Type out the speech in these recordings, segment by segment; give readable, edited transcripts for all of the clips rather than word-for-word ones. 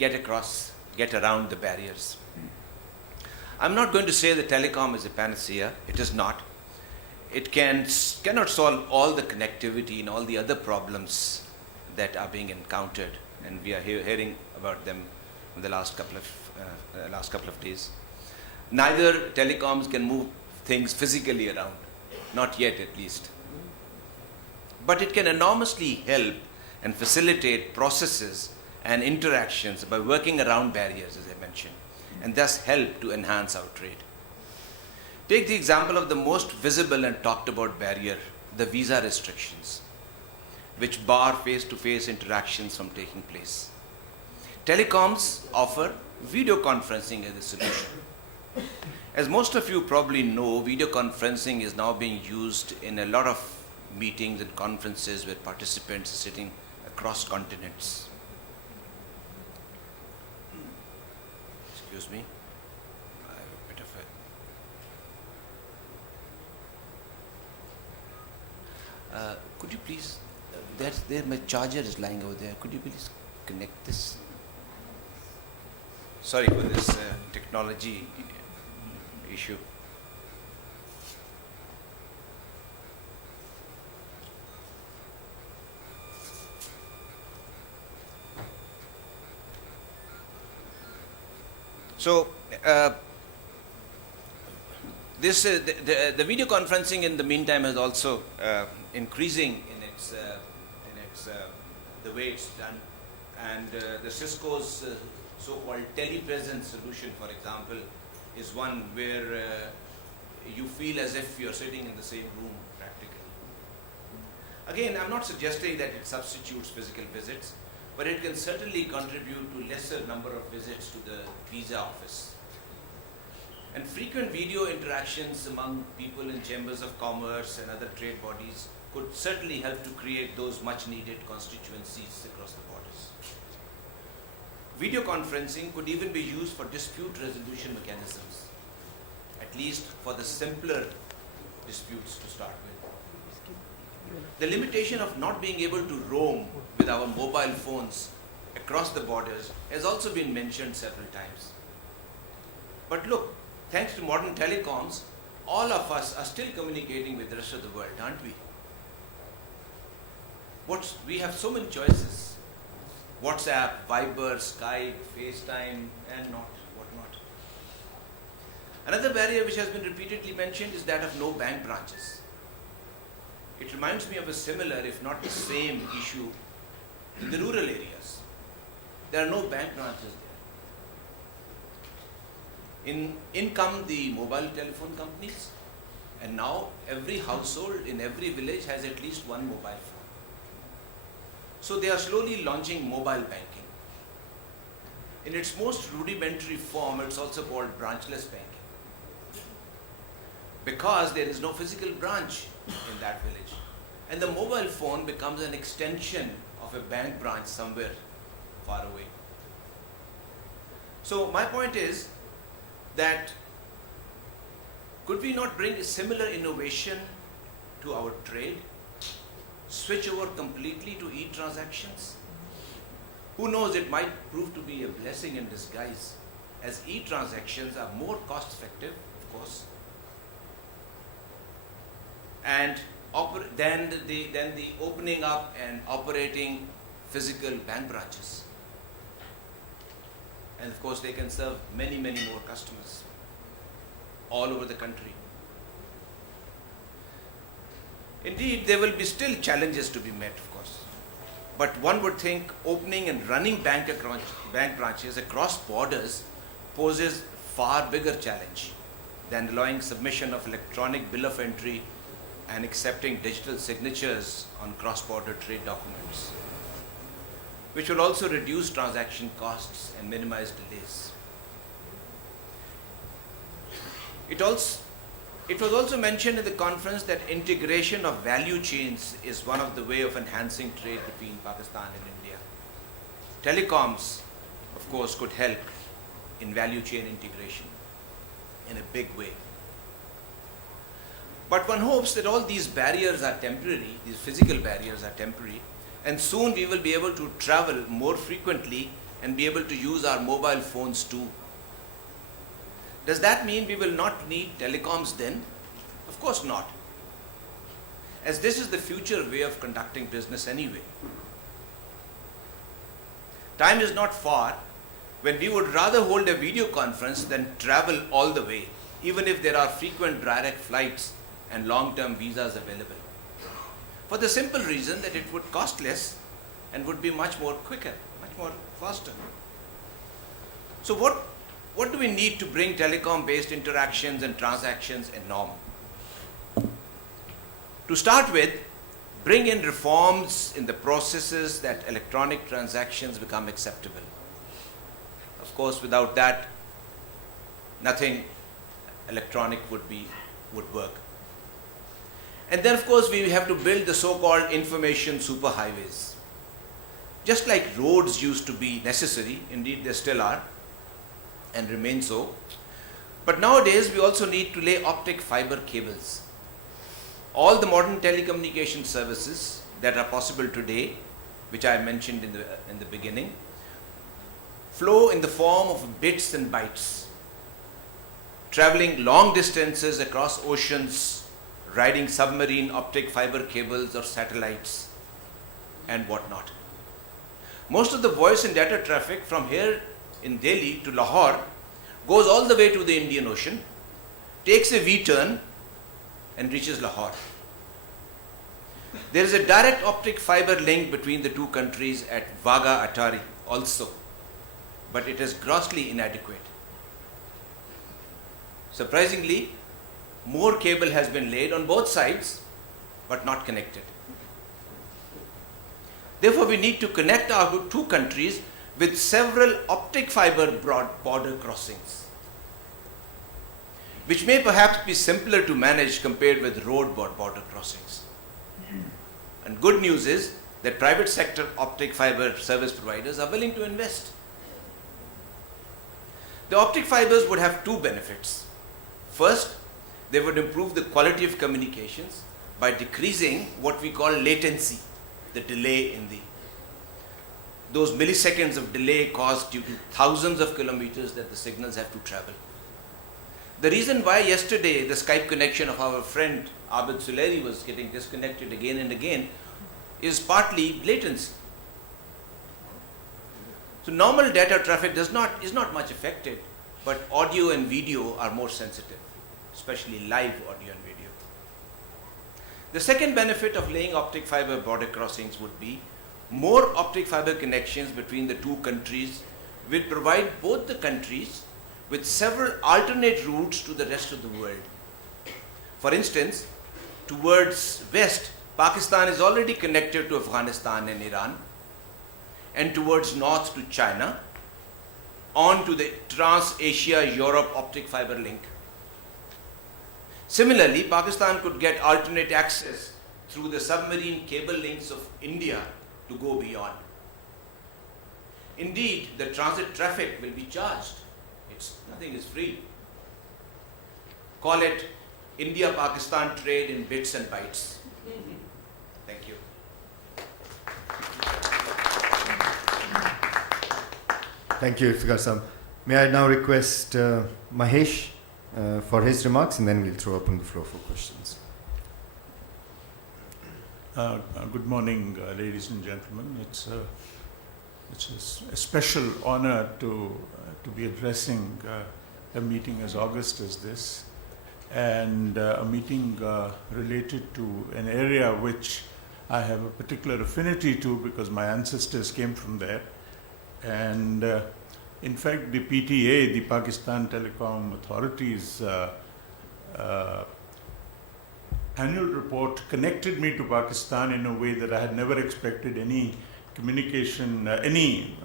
get around the barriers. I'm not going to say that telecom is a panacea. It is not. It cannot solve all the connectivity and all the other problems that are being encountered, and we are hearing about them in the last couple of days. Neither telecoms can move things physically around, not yet at least. But it can enormously help and facilitate processes and interactions by working around barriers, as I mentioned, and thus help to enhance our trade. Take the example of the most visible and talked about barrier, the visa restrictions, which bar face-to-face interactions from taking place. Telecoms offer video conferencing as a solution. As most of you probably know, video conferencing is now being used in a lot of meetings and conferences where participants are sitting across continents. Excuse me. I have a bit of a... could you please... there my charger is lying over there. Could you please connect this? Sorry for this technology issue. So the video conferencing in the meantime is also increasing in its the way it's done, and the Cisco's so-called telepresence solution, for example, is one where you feel as if you're sitting in the same room practically. Again, I'm not suggesting that it substitutes physical visits, but it can certainly contribute to lesser number of visits to the visa office. And frequent video interactions among people in chambers of commerce and other trade bodies could certainly help to create those much needed constituencies across the borders. Video conferencing could even be used for dispute resolution mechanisms, at least for the simpler disputes to start with. The limitation of not being able to roam with our mobile phones across the borders has also been mentioned several times. But look, thanks to modern telecoms, all of us are still communicating with the rest of the world, aren't we? We have so many choices. WhatsApp, Viber, Skype, FaceTime, and whatnot. Another barrier which has been repeatedly mentioned is that of no bank branches. It reminds me of a similar, if not the same, issue in the rural areas. There are no bank branches there. In come the mobile telephone companies, and now every household in every village has at least one mobile phone. So they are slowly launching mobile banking. In its most rudimentary form, it's also called branchless banking, because there is no physical branch in that village. And the mobile phone becomes an extension of a bank branch somewhere far away. So my point is that could we not bring a similar innovation to our trade? Switch over completely to e-transactions? Who knows, it might prove to be a blessing in disguise, as e-transactions are more cost effective, of course, and than the opening up and operating physical bank branches. And of course they can serve many, many more customers all over the country. Indeed, there will be still challenges to be met, of course. But one would think opening and running bank branches across borders poses far bigger challenge than allowing submission of electronic bill of entry and accepting digital signatures on cross-border trade documents, which will also reduce transaction costs and minimize delays. It was also mentioned in the conference that integration of value chains is one of the way of enhancing trade between Pakistan and India. Telecoms, of course, could help in value chain integration in a big way. But one hopes that all these barriers are temporary, these physical barriers are temporary, and soon we will be able to travel more frequently and be able to use our mobile phones too. Does that mean we will not need telecoms then? Of course not, as this is the future way of conducting business anyway. Time is not far when we would rather hold a video conference than travel all the way, even if there are frequent direct flights and long-term visas available, for the simple reason that it would cost less and would be much more quicker, much more faster. So what do we need to bring telecom-based interactions and transactions a norm? To start with, bring in reforms in the processes that electronic transactions become acceptable. Of course, without that, nothing electronic would work. And then, of course, we have to build the so-called information superhighways. Just like roads used to be necessary, indeed they still are and remain so, but nowadays we also need to lay optic fiber cables. All the modern telecommunication services that are possible today, which I mentioned in the beginning, flow in the form of bits and bytes, traveling long distances across oceans, riding submarine optic fiber cables or satellites and whatnot. Most of the voice and data traffic from here in Delhi to Lahore goes all the way to the Indian Ocean, takes a V-turn and reaches Lahore. There is a direct optic fiber link between the two countries at Wagah Atari also, but it is grossly inadequate. Surprisingly, more cable has been laid on both sides, but not connected. Therefore, we need to connect our two countries with several optic fiber border crossings, which may perhaps be simpler to manage compared with road border crossings. And good news is that private sector optic fiber service providers are willing to invest. The optic fibers would have two benefits. First, they would improve the quality of communications by decreasing what we call latency, the delay in those milliseconds of delay caused due to thousands of kilometers that the signals have to travel. The reason why yesterday the Skype connection of our friend Abid Suleri was getting disconnected again and again is partly latency. So normal data traffic is not much affected, but audio and video are more sensitive, especially live audio and video. The second benefit of laying optic fiber border crossings would be more optic fiber connections between the two countries will provide both the countries with several alternate routes to the rest of the world. For instance, towards west, Pakistan is already connected to Afghanistan and Iran, and towards north to China, on to the Trans-Asia-Europe optic fiber link. Similarly, Pakistan could get alternate access through the submarine cable links of India to go beyond. Indeed, the transit traffic will be charged. Nothing is free. Call it India-Pakistan trade in bits and bytes. Thank you. Thank you, Iftikhar Sahab. May I now request Mahesh for his remarks, and then we'll throw open the floor for questions. Good morning, ladies and gentlemen. It's a special honor to be addressing a meeting as august as this, and a meeting related to an area which I have a particular affinity to because my ancestors came from there. And in fact, the PTA, the Pakistan Telecom Authority's annual report connected me to Pakistan in a way that I had never expected any communication, any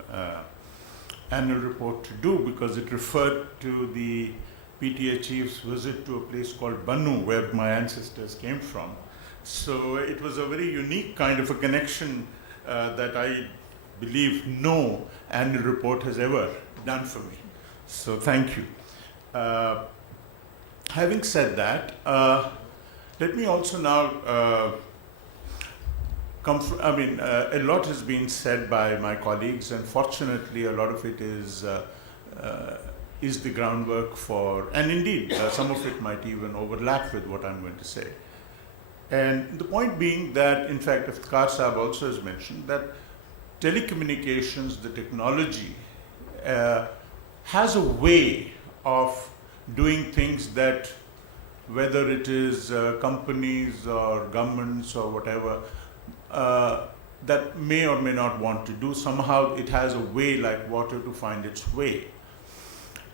annual report to do, because it referred to the PTA chief's visit to a place called Bannu, where my ancestors came from. So it was a very unique kind of a connection that I believe no annual report has ever done for me. So thank you. Having said that, let me also now a lot has been said by my colleagues, and fortunately a lot of it is the groundwork for, and indeed some of it might even overlap with what I'm going to say. And the point being that, in fact, Iftikhar Sahab also has mentioned that telecommunications, the technology, has a way of doing things that, whether it is companies or governments or whatever, that may or may not want to do. Somehow it has a way, like water, to find its way.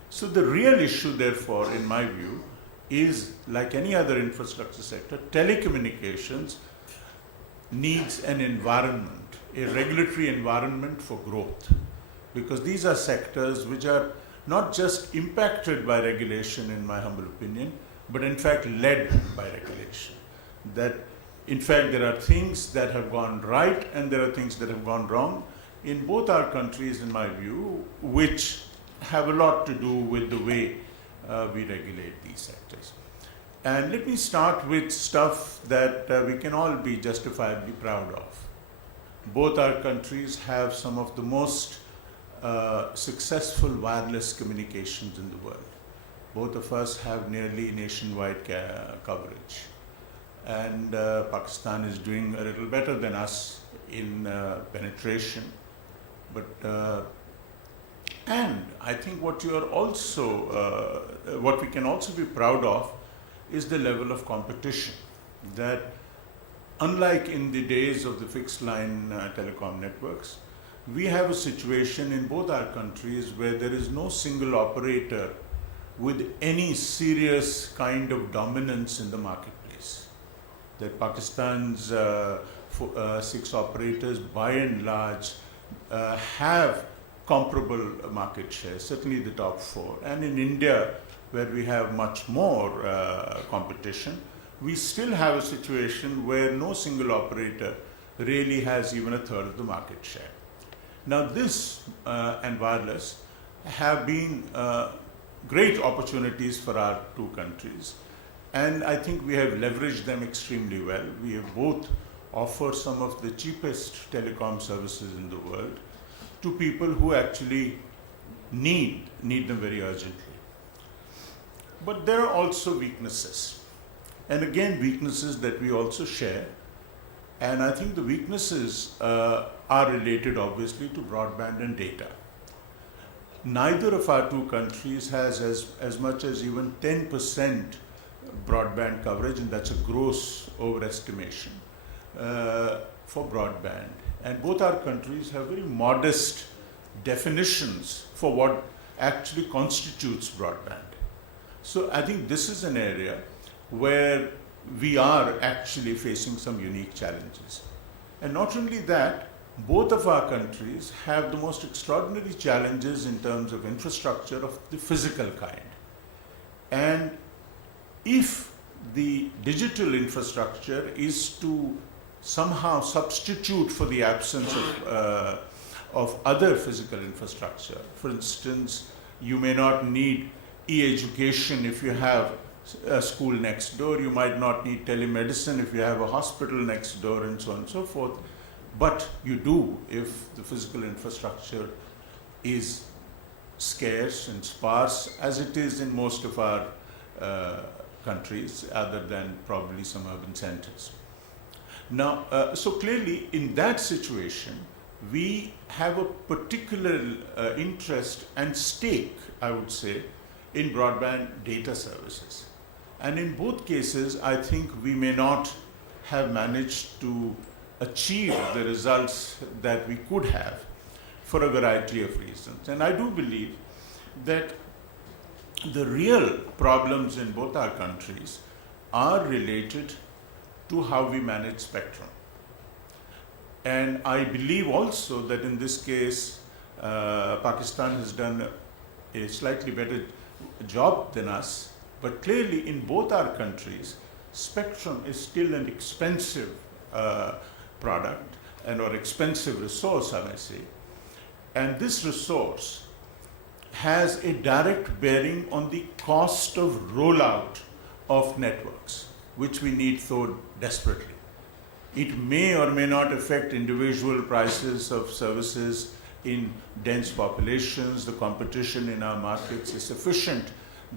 So the real issue, therefore, in my view, is, like any other infrastructure sector, telecommunications needs an environment, a regulatory environment for growth. Because these are sectors which are not just impacted by regulation, in my humble opinion, but in fact led by regulation. That in fact there are things that have gone right and there are things that have gone wrong in both our countries, in my view, which have a lot to do with the way we regulate these sectors. And let me start with stuff that we can all be justifiably proud of. Both our countries have some of the most successful wireless communications in the world. Both of us have nearly nationwide coverage. And Pakistan is doing a little better than us in penetration. But and I think what you are also, what we can also be proud of is the level of competition. That unlike in the days of the fixed line telecom networks, we have a situation in both our countries where there is no single operator with any serious kind of dominance in the marketplace. That Pakistan's 6 operators, by and large, have comparable market share, certainly the top 4. And in India, where we have much more competition, we still have a situation where no single operator really has even a third of the market share. Now this and wireless have been great opportunities for our two countries, and I think we have leveraged them extremely well. We have both offered some of the cheapest telecom services in the world to people who actually need them very urgently. But there are also weaknesses, and again weaknesses that we also share, and I think the weaknesses are related obviously to broadband and data. Neither of our two countries has as much as even 10% broadband coverage, and that's a gross overestimation for broadband. And both our countries have very modest definitions for what actually constitutes broadband. So I think this is an area where we are actually facing some unique challenges. And not only that, both of our countries have the most extraordinary challenges in terms of infrastructure of the physical kind. And if the digital infrastructure is to somehow substitute for the absence of other physical infrastructure, for instance, you may not need e-education if you have a school next door, you might not need telemedicine if you have a hospital next door, and so on and so forth. But you do if the physical infrastructure is scarce and sparse, as it is in most of our countries, other than probably some urban centers. Now, so clearly in that situation, we have a particular interest and stake, I would say, in broadband data services. And in both cases, I think we may not have managed to achieve the results that we could have for a variety of reasons. And I do believe that the real problems in both our countries are related to how we manage spectrum. And I believe also that in this case, Pakistan has done a slightly better job than us, but clearly in both our countries, spectrum is still an expensive product or expensive resource, I may say. And this resource has a direct bearing on the cost of rollout of networks, which we need so desperately. It may or may not affect individual prices of services in dense populations. The competition in our markets is sufficient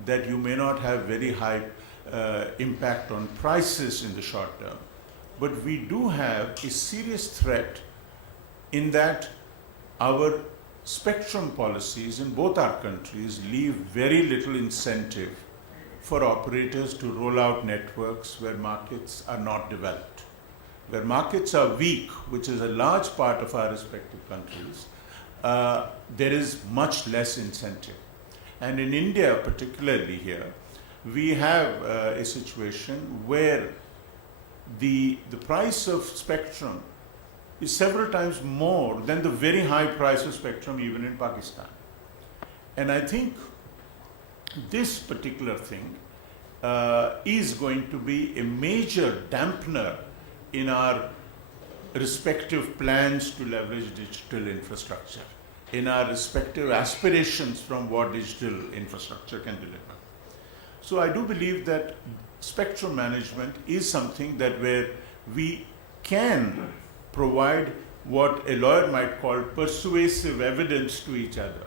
that you may not have very high impact on prices in the short term. But we do have a serious threat in that our spectrum policies in both our countries leave very little incentive for operators to roll out networks where markets are not developed. Where markets are weak, which is a large part of our respective countries, there is much less incentive. And in India, particularly here, we have a situation where the price of spectrum is several times more than the very high price of spectrum even in Pakistan. And I think this particular thing is going to be a major dampener in our respective plans to leverage digital infrastructure, in our respective aspirations from what digital infrastructure can deliver. So I do believe that spectrum management is something that where we can provide what a lawyer might call persuasive evidence to each other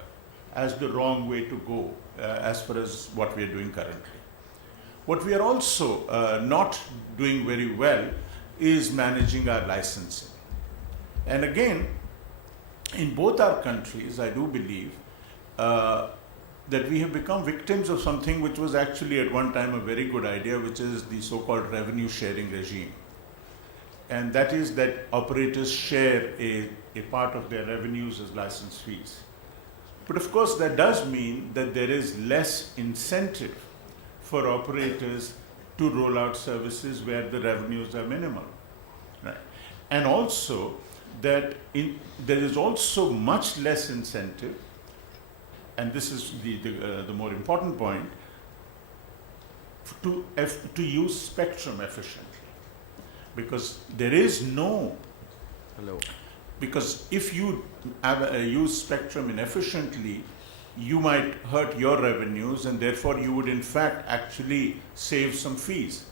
as the wrong way to go as far as what we are doing currently. What we are also not doing very well is managing our licensing. And again, in both our countries, I do believe that we have become victims of something which was actually at one time a very good idea, which is the so-called revenue sharing regime. And that is that operators share a part of their revenues as license fees. But of course, that does mean that there is less incentive for operators to roll out services where the revenues are minimal. Right? And also that there is also much less incentive, and this is the more important point, to use spectrum efficiently. Because there is no, because if you use spectrum inefficiently, you might hurt your revenues and therefore you would in fact actually save some fees.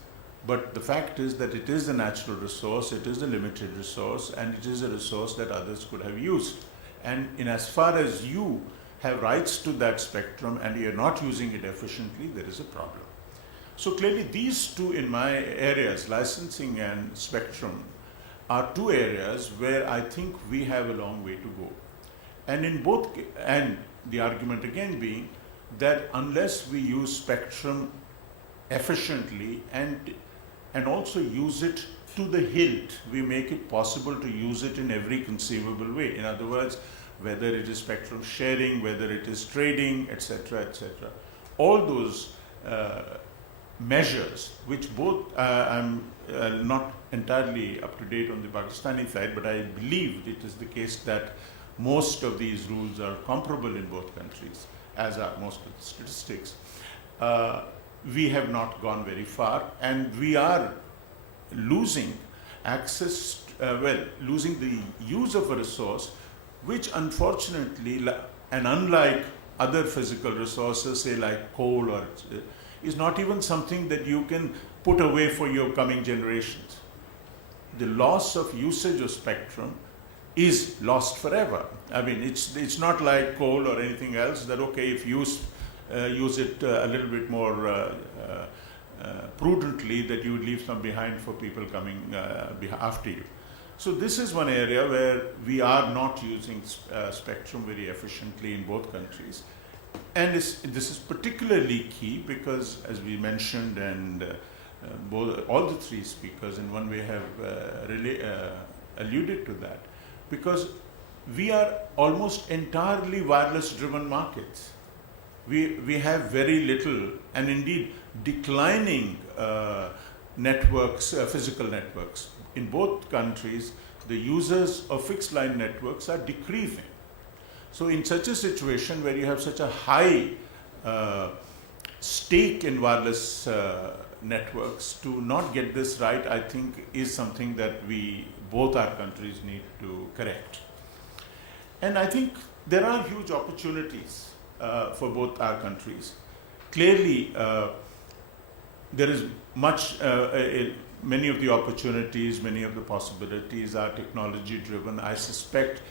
But the fact is that it is a natural resource, it is a limited resource, and it is a resource that others could have used. And in as far as you have rights to that spectrum and you're not using it efficiently, there is a problem. So clearly these two in my areas, licensing and spectrum, are two areas where I think we have a long way to go. And in both, and the argument again being that unless we use spectrum efficiently and also use it to the hilt, we make it possible to use it in every conceivable way. In other words, whether it is spectrum sharing, whether it is trading, etc., etc. All those measures, which both I'm not entirely up to date on the Pakistani side, but I believe it is the case that most of these rules are comparable in both countries, as are most of the statistics. We have not gone very far, and we are losing access, losing the use of a resource which unfortunately, and unlike other physical resources, say like coal or is not even something that you can put away for your coming generations. The loss of usage of spectrum is lost forever. I mean, it's not like coal or anything else that, okay, if you use it a little bit more prudently, that you would leave some behind for people coming after you. So this is one area where we are not using spectrum very efficiently in both countries. And this is particularly key because, as we mentioned, and all the three speakers in one way have alluded to that, because we are almost entirely wireless-driven markets. We have very little, and indeed declining networks, physical networks. In both countries, the users of fixed-line networks are decreasing. So in such a situation where you have such a high stake in wireless networks, to not get this right, I think, is something that both our countries need to correct. And I think there are huge opportunities for both our countries. Clearly, there is much, many of the opportunities, many of the possibilities are technology driven. I suspect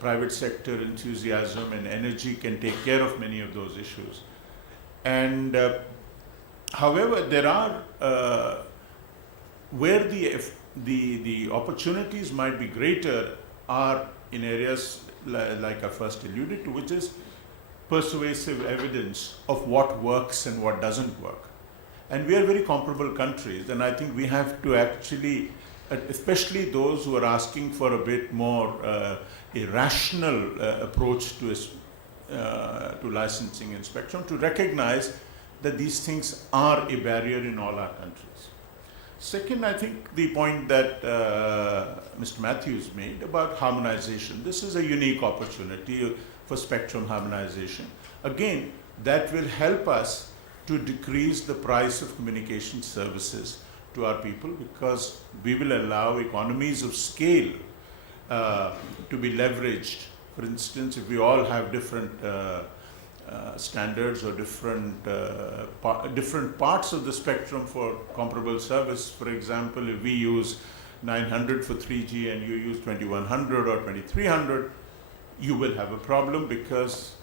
private sector enthusiasm and energy can take care of many of those issues. And however, there are where the opportunities might be greater are in areas like I first alluded to, which is persuasive evidence of what works and what doesn't work. And we are very comparable countries, and I think we have to actually, especially those who are asking for a bit more a rational approach to licensing and spectrum, to recognize that these things are a barrier in all our countries. Second, I think the point that Mr. Matthews made about harmonization. This is a unique opportunity for spectrum harmonization. Again, that will help us to decrease the price of communication services to our people, because we will allow economies of scale to be leveraged. For instance, if we all have different standards or different parts of the spectrum for comparable service. For example, if we use 900 for 3G and you use 2100 or 2300, you will have a problem, because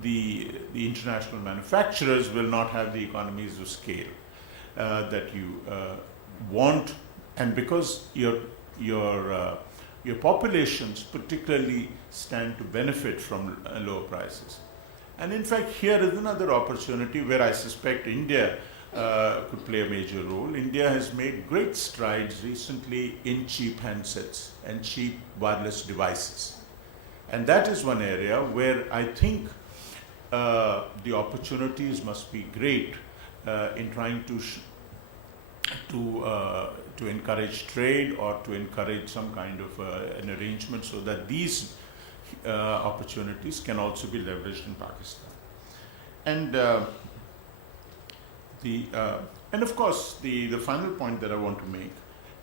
the international manufacturers will not have the economies of scale that you want, and because your populations particularly stand to benefit from lower prices. And in fact, here is another opportunity where I suspect India could play a major role. India has made great strides recently in cheap handsets and cheap wireless devices. And that is one area where I think the opportunities must be great in trying to encourage trade or to encourage some kind of an arrangement so that these opportunities can also be leveraged in Pakistan. And and of course, the final point that I want to make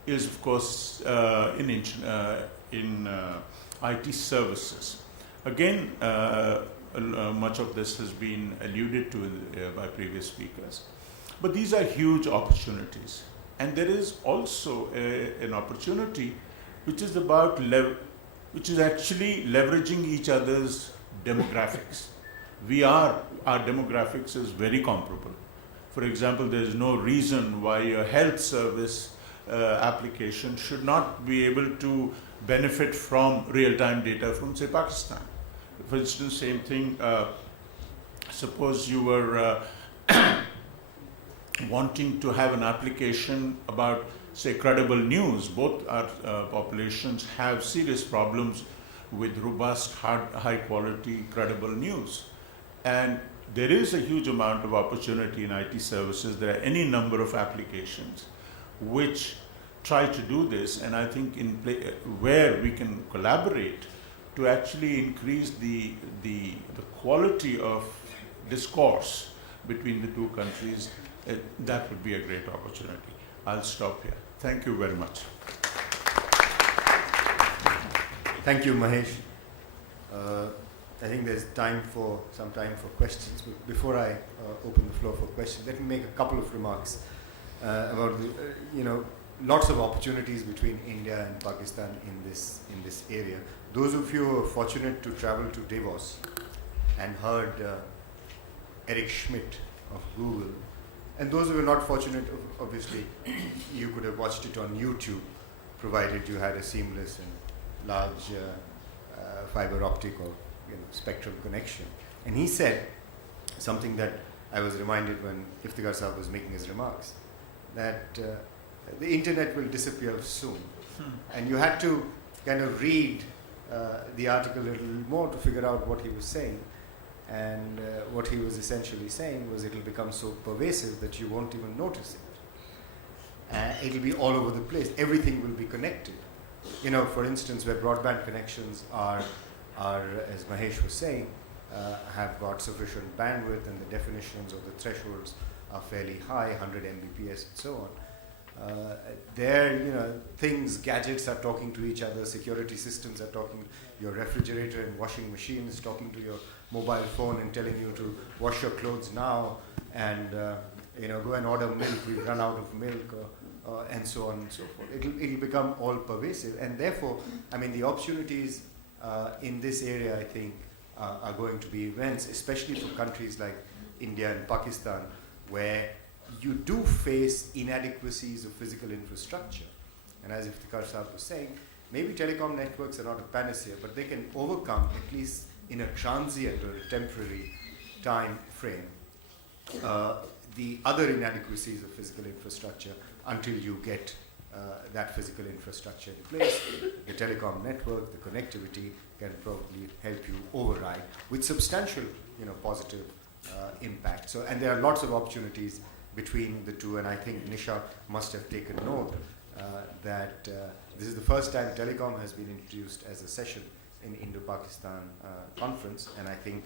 is, of course, in IT services. Again, much of this has been alluded to by previous speakers. But these are huge opportunities. And there is also an opportunity which is about which is actually leveraging each other's demographics. Our demographics is very comparable. For example, there is no reason why a health service application should not be able to benefit from real-time data from, say, Pakistan. For instance, same thing, suppose you were wanting to have an application about, say, credible news. Both our populations have serious problems with robust, high-quality, credible news. And there is a huge amount of opportunity in IT services. There are any number of applications which try to do this, and I think where we can collaborate to actually increase the quality of discourse between the two countries, that would be a great opportunity. I'll stop here. Thank you very much. Thank you, Mahesh. I think there's some time for questions. But before I open the floor for questions, let me make a couple of remarks about lots of opportunities between India and Pakistan in this area. Those of you who are fortunate to travel to Davos and heard Eric Schmidt of Google, and those who are not fortunate, obviously, you could have watched it on YouTube, provided you had a seamless and large fiber optic or spectrum connection. And he said something that I was reminded when Iftikhar Sahab was making his remarks, that the internet will disappear soon. And you had to kind of read the article a little more to figure out what he was saying. And what he was essentially saying was, it will become so pervasive that you won't even notice it. It will be all over the place. Everything will be connected. For instance, where broadband connections are as Mahesh was saying, have got sufficient bandwidth, and the definitions or the thresholds are fairly high, 100 Mbps and so on. Gadgets are talking to each other, security systems are talking, your refrigerator and washing machine is talking to your mobile phone and telling you to wash your clothes now, and go and order milk, we've run out of milk, and so on and so forth. It'll become all pervasive, and therefore, I mean, the opportunities in this area, I think, are going to be immense, especially for countries like India and Pakistan, where you do face inadequacies of physical infrastructure. And as Iftikhar Sahab was saying, maybe telecom networks are not a panacea, but they can overcome, at least in a transient or a temporary time frame, the other inadequacies of physical infrastructure until you get that physical infrastructure in place. The telecom network, the connectivity can probably help you override with substantial, positive impact. So, and there are lots of opportunities between the two, and I think Nisha must have taken note that this is the first time telecom has been introduced as a session in Indo-Pakistan conference, and I think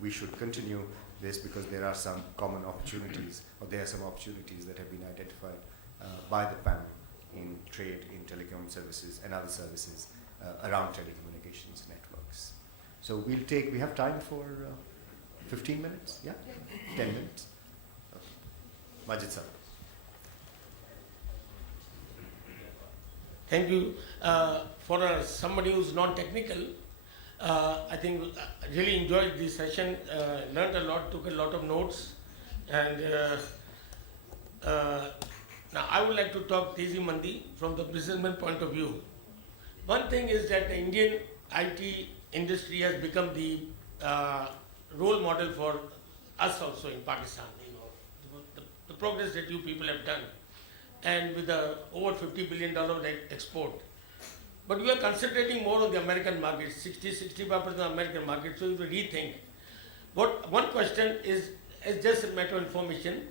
we should continue this because there are some common opportunities, or there are some opportunities that have been identified by the panel in trade, in telecom services and other services around telecommunications networks. So we have time for 15 minutes, yeah? 10 minutes. Okay. Majid sir. Thank you. For somebody who's non-technical, I think I really enjoyed this session, learned a lot, took a lot of notes, and now I would like to talk Tezi Mandi from the businessman point of view. One thing is that the Indian IT industry has become the role model for us also in Pakistan. The progress that you people have done, and with the over $50 billion export. But we are concentrating more on the American market, 65% American market, so you have to rethink. One question is just a matter of information,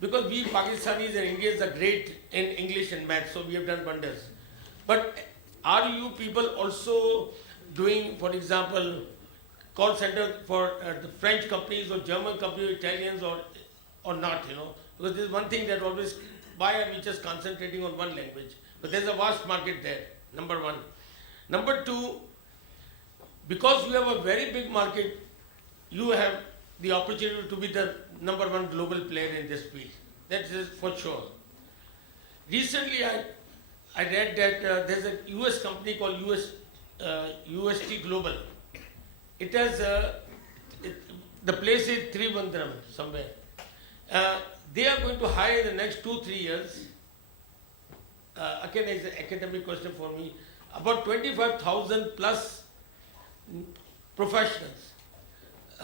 because we Pakistanis and Indians are great in English and math, so we have done wonders. But are you people also doing, for example, call center for the French companies or German companies, Italians, or not, Because there is one thing that always, why are we just concentrating on one language? But there's a vast market there, number one. Number two, because you have a very big market, you have the opportunity to be the number one global player in this field. That is for sure. Recently, I read that there's a US company called UST Global. It has, the place is Trivandrum somewhere. They are going to hire in the next 2-3 years, again it's an academic question for me, about 25,000 plus professionals.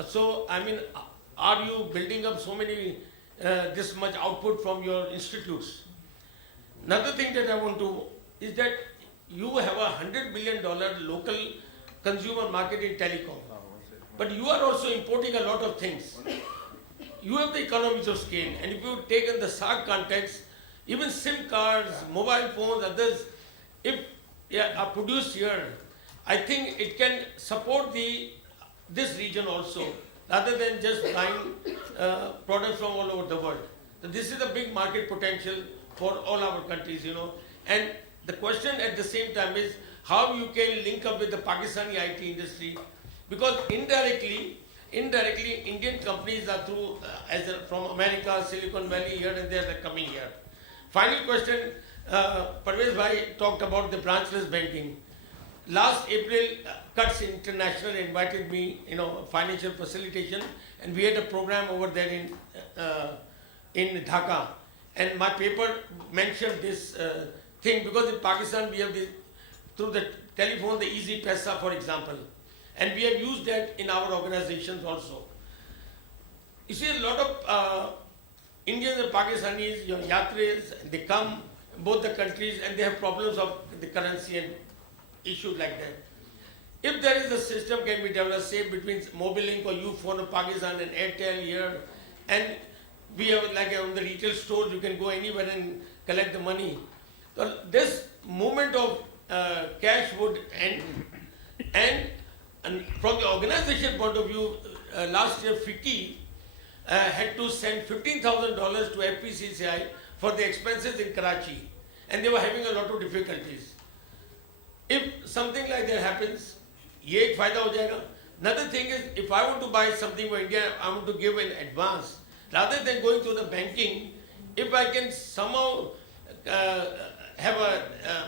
So, I mean, are you building up so many, this much output from your institutes? Another thing that I want to, is that you have a $100 billion local consumer market in telecom. But you are also importing a lot of things. You have the economies of scale, and if you take in the SAARC context, even SIM cards, mobile phones, others, if are produced here, I think it can support this region also, rather than just buying products from all over the world. So this is a big market potential for all our countries, And the question at the same time is how you can link up with the Pakistani IT industry, because indirectly, Indian companies are through, from America, Silicon Valley, here and there, they're coming here. Final question, Parvez Bhai talked about the branchless banking. Last April, Cuts International invited me, financial facilitation, and we had a program over there in Dhaka. And my paper mentioned this thing, because in Pakistan we have this, through the telephone, the Easy Paisa, for example. And we have used that in our organizations also. You see, a lot of Indians and Pakistanis, yatris, they come, both the countries, and they have problems of the currency and issues like that. If there is a system can be developed, say between Mobilink or Ufone of Pakistan and Airtel here, and we have like on the retail stores, you can go anywhere and collect the money. So this movement of cash would end, and from the organization point of view, last year FICCI had to send $15,000 to FPCCI for the expenses in Karachi, and they were having a lot of difficulties. If something like that happens, ye fayda ho jayega. Another thing is, if I want to buy something for India, I want to give in advance. rather than going to the banking, if I can somehow have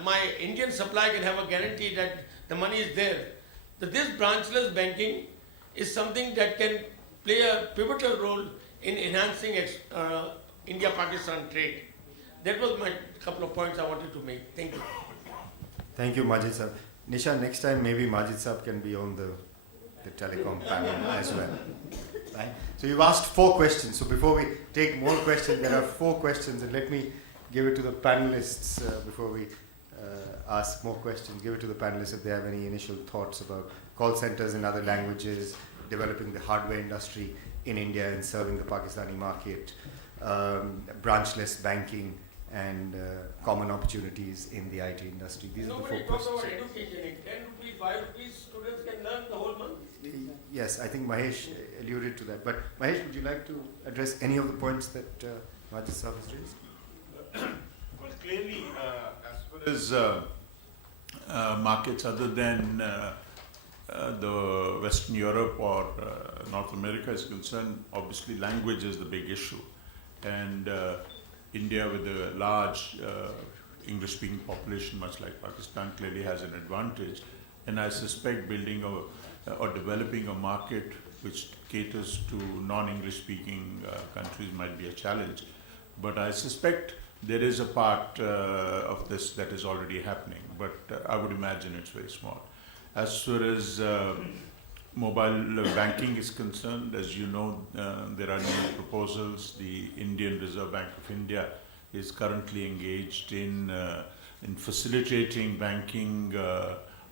my Indian supply can have a guarantee that the money is there, that this branchless banking is something that can play a pivotal role in enhancing India-Pakistan trade. That was my couple of points I wanted to make. Thank you. Thank you, Majid Sahab. Nisha, next time maybe Majid Sahab can be on the telecom panel as well. Right? So you've asked 4 questions. So before we take more questions, there are 4 questions, and let me give it to the panelists before we ask more questions. Give it to the panelists if they have any initial thoughts about call centers in other languages, developing the hardware industry in India and serving the Pakistani market, branchless banking, and common opportunities in the IT industry. These are the 4 questions. Nobody talks about education. In 10 rupees, 5 rupees, students can learn the whole month. Yes, I think Mahesh alluded to that. But Mahesh, would you like to address any of the points that Majid Sahab has raised? Well, clearly, as far as markets other than the Western Europe or North America is concerned, obviously language is the big issue. And India, with a large English-speaking population, much like Pakistan, clearly has an advantage. And I suspect building or developing a market which caters to non-English-speaking countries might be a challenge. But I suspect there is a part of this that is already happening, but I would imagine it's very small. As far as mobile banking is concerned, as you know, there are new proposals. The Indian Reserve Bank of India is currently engaged in facilitating banking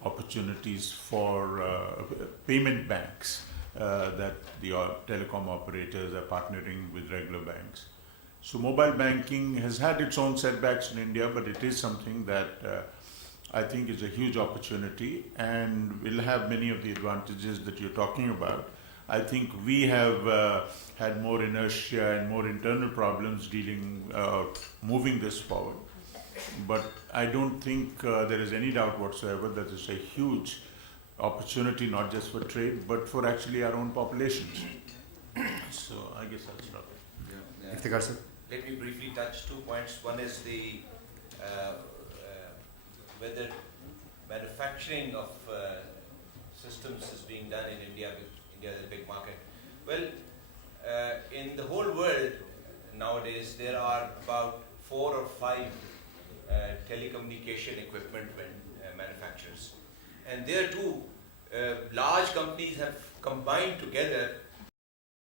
opportunities for payment banks that the telecom operators are partnering with regular banks. So mobile banking has had its own setbacks in India, but it is something that I think is a huge opportunity and will have many of the advantages that you're talking about. I think we have had more inertia and more internal problems moving this forward. But I don't think there is any doubt whatsoever that it's a huge opportunity, not just for trade, but for actually our own populations. So I guess I'll stop it. Iftikhar sir. Let me briefly touch 2 points. One is the whether manufacturing of systems is being done in India. India is a big market. Well, in the whole world nowadays, there are about 4 or 5 telecommunication equipment manufacturers. And there too, large companies have combined together